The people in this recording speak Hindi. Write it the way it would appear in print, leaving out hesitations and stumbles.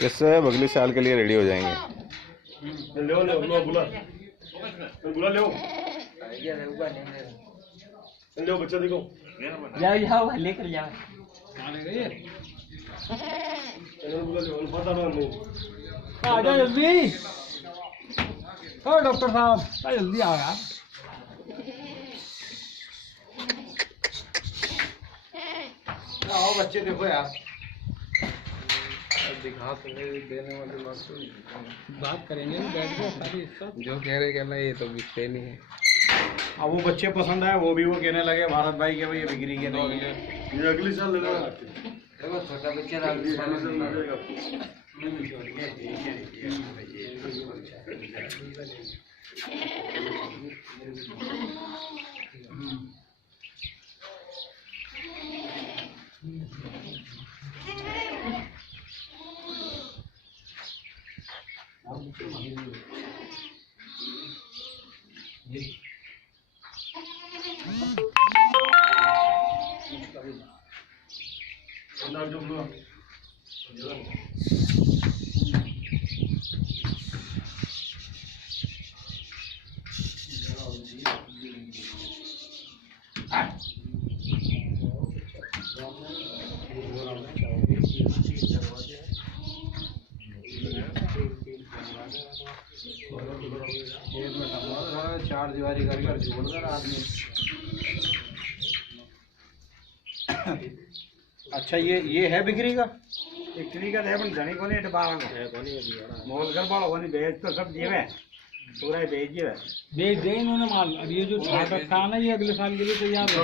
जिससे अगले साल के लिए रेडी हो जाएंगे। ले लो बुला बुला ले बच्चा देखो जाओ लेकर जाओ। आ जाओ जल्दी। ओ डॉक्टर साहब जल्दी आओ यार। आओ बच्चे देखो यार। दिखा तो देने वाली बात करेंगे बैठ के सारी जो कह रहे कहना ये तो बिकते नहीं है। अब वो बच्चे पसंद आए वो भी वो कहने लगे भारत भाई के भाई ये बिक्री के नहीं है। ये अगले साल ले लो। देखो छोटा बच्चा चार दीवारी कर जोड़ कर आदमी। अच्छा ये है बिक्री का? बिक्री का है पण घणी कोनी एट 12 को है कोनी मोल कर बाड़ो कोनी बेच तो सब जेवे पूरा बेच जेवे। दे इन्होंने माल। अब ये जो छाट रखा है ना ये अगले साल के लिए तैयार है।